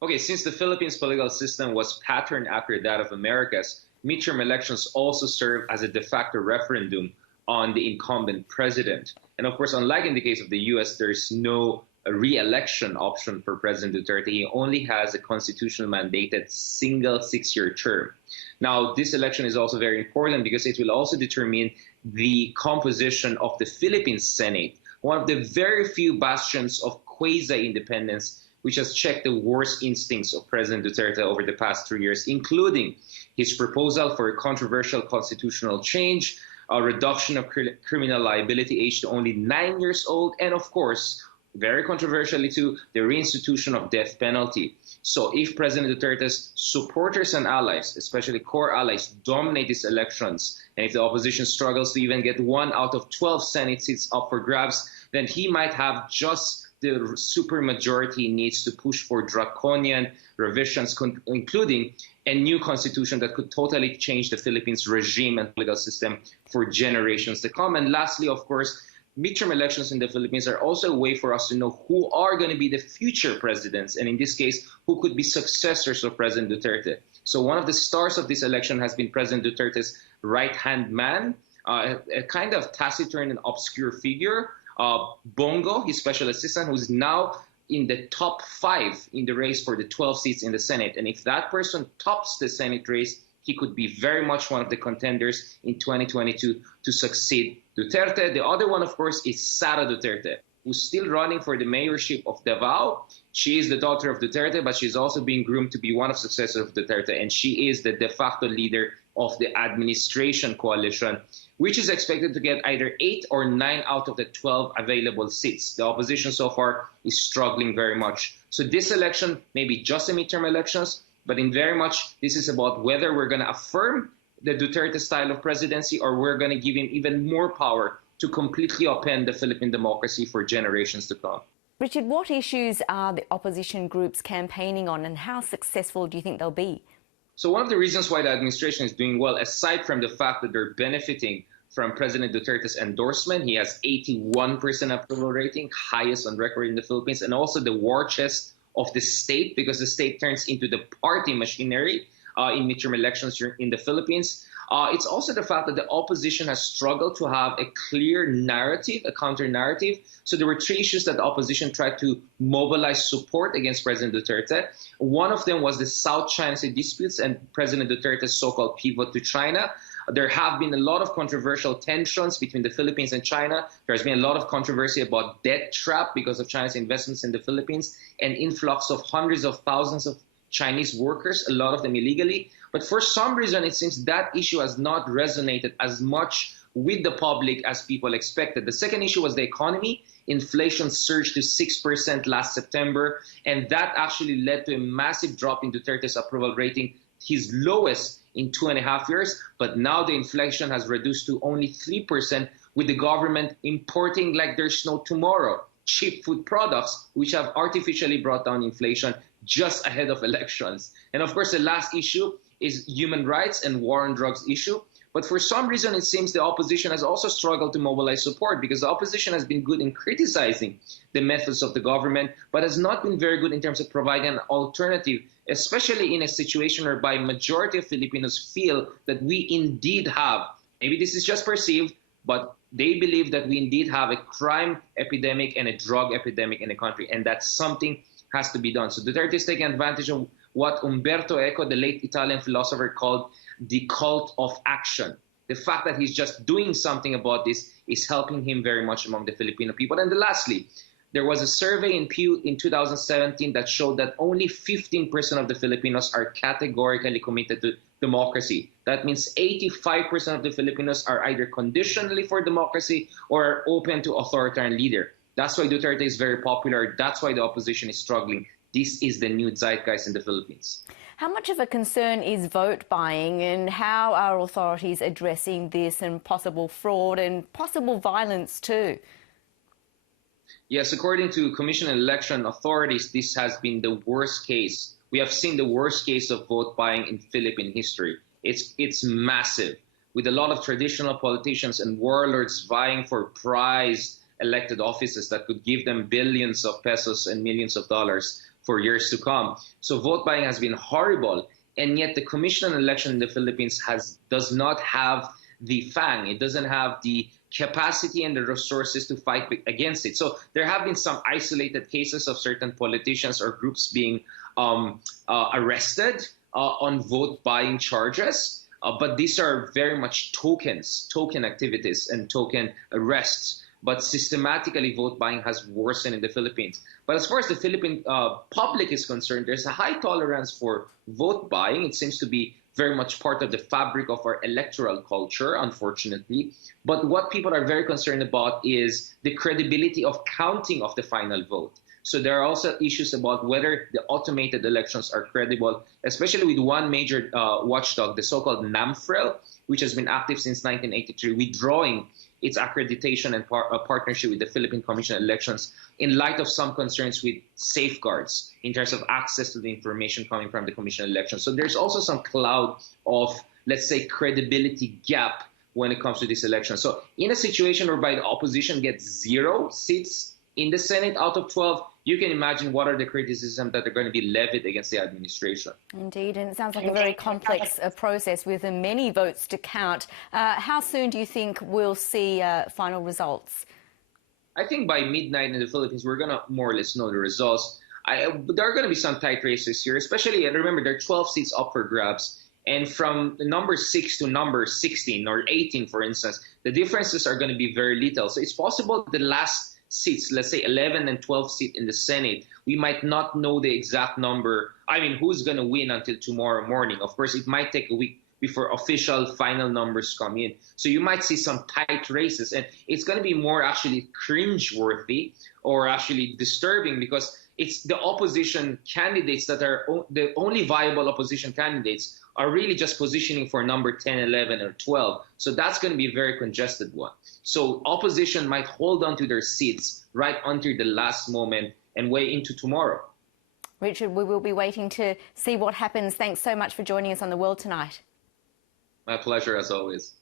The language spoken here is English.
Okay, since the Philippines political system was patterned after that of America's, midterm elections also serve as a de facto referendum on the incumbent president. And of course, unlike in the case of the US, there's no re-election option for President Duterte. He only has a constitutional mandated single 6-year term. Now, this election is also very important because it will also determine the composition of the Philippine Senate, one of the very few bastions of quasi-independence which has checked the worst instincts of President Duterte over the past 3 years, including his proposal for a controversial constitutional change, a reduction of criminal liability age to only 9 years old, and of course, very controversially too, the reinstitution of death penalty. So if President Duterte's supporters and allies, especially core allies, dominate these elections, and if the opposition struggles to even get 1 out of 12 Senate seats up for grabs, then he might have just the supermajority he needs to push for draconian revisions, including a new constitution that could totally change the Philippines regime and political system for generations to come. And lastly, of course, midterm elections in the Philippines are also a way for us to know who are going to be the future presidents, and in this case, who could be successors of President Duterte. So one of the stars of this election has been President Duterte's right-hand man, a kind of taciturn and obscure figure, Bongo, his special assistant, who's now in the top 5 in the race for the 12 seats in the Senate. And if that person tops the Senate race, he could be very much one of the contenders in 2022 to succeed Duterte. The other one, of course, is Sara Duterte, who's still running for the mayorship of Davao. She is the daughter of Duterte, but she's also being groomed to be one of successors of Duterte, and she is the de facto leader of the administration coalition, which is expected to get either 8 or 9 out of the 12 available seats. The opposition so far is struggling very much. So this election may be just a midterm elections, but in very much this is about whether we're going to affirm the Duterte style of presidency or we're going to give him even more power to completely upend the Philippine democracy for generations to come. Richard, what issues are the opposition groups campaigning on, and how successful do you think they'll be? So one of the reasons why the administration is doing well, aside from the fact that they're benefiting from President Duterte's endorsement, he has 81% approval rating, highest on record in the Philippines, and also the war chest of the state, because the state turns into the party machinery in midterm elections in the Philippines. It's also the fact that the opposition has struggled to have a clear narrative, a counter-narrative. So there were 3 issues that the opposition tried to mobilize support against President Duterte. One of them was the South China Sea disputes and President Duterte's so-called pivot to China. There have been a lot of controversial tensions between the Philippines and China. There's been a lot of controversy about debt trap because of China's investments in the Philippines and influx of hundreds of thousands of Chinese workers, a lot of them illegally. But for some reason, it seems that issue has not resonated as much with the public as people expected. The second issue was the economy. Inflation surged to 6% last September, and that actually led to a massive drop in Duterte's approval rating, his lowest in 2.5 years. But now the inflation has reduced to only 3%, with the government importing like there's no tomorrow cheap food products, which have artificially brought down inflation just ahead of elections. And of course, the last issue is human rights and war on drugs issue. But for some reason, it seems the opposition has also struggled to mobilize support, because the opposition has been good in criticizing the methods of the government, but has not been very good in terms of providing an alternative, especially in a situation whereby majority of Filipinos feel that we indeed have, maybe this is just perceived, but they believe that we indeed have a crime epidemic and a drug epidemic in the country, and that something has to be done. So Duterte is taking advantage of what Umberto Eco, the late Italian philosopher, called the cult of action. The fact that he's just doing something about this is helping him very much among the Filipino people. And lastly, there was a survey in Pew in 2017 that showed that only 15% of the Filipinos are categorically committed to democracy. That means 85% of the Filipinos are either conditionally for democracy or are open to authoritarian leader. That's why Duterte is very popular. That's why the opposition is struggling. This is the new zeitgeist in the Philippines. How much of a concern is vote buying, and how are authorities addressing this and possible fraud and possible violence too? Yes, according to Commission on Election Authorities, this has been the worst case. We have seen the worst case of vote buying in Philippine history. It's massive, with a lot of traditional politicians and warlords vying for prized elected offices that could give them billions of pesos and millions of dollars. for years to come. So vote buying has been horrible. And yet the Commission on Election in the Philippines does not have the fang. It doesn't have the capacity and the resources to fight against it. So there have been some isolated cases of certain politicians or groups being arrested on vote buying charges. But these are very much token activities and token arrests. But systematically, vote buying has worsened in the Philippines. But as far as the Philippine public is concerned, there's a high tolerance for vote buying. It seems to be very much part of the fabric of our electoral culture, unfortunately. But what people are very concerned about is the credibility of counting of the final vote. So there are also issues about whether the automated elections are credible, especially with one major watchdog, the so-called NAMFREL, which has been active since 1983, withdrawing its accreditation and partnership with the Philippine Commission on Elections in light of some concerns with safeguards in terms of access to the information coming from the Commission on Elections. So there's also some cloud of, let's say, credibility gap when it comes to this election. So in a situation whereby the opposition gets 0 seats in the Senate out of 12, you can imagine what are the criticisms that are going to be levied against the administration. Indeed, and it sounds like a very complex process with many votes to count. How soon do you think we'll see final results? I think by midnight in the Philippines, we're going to more or less know the results. There are going to be some tight races here, especially, and remember, there are 12 seats up for grabs. And from number 6 to number 16 or 18, for instance, the differences are going to be very little. So it's possible the last seats, let's say 11 and 12 seats in the Senate, we might not know the exact number. I mean, who's going to win until tomorrow morning? Of course, it might take a week before official final numbers come in. So you might see some tight races, and it's going to be more actually cringe-worthy or actually disturbing because it's the opposition candidates that are the only viable opposition candidates are really just positioning for number 10, 11, or 12. So that's going to be a very congested one. So opposition might hold on to their seats right until the last moment and way into tomorrow. Richard, we will be waiting to see what happens. Thanks so much for joining us on The World Tonight. My pleasure, as always.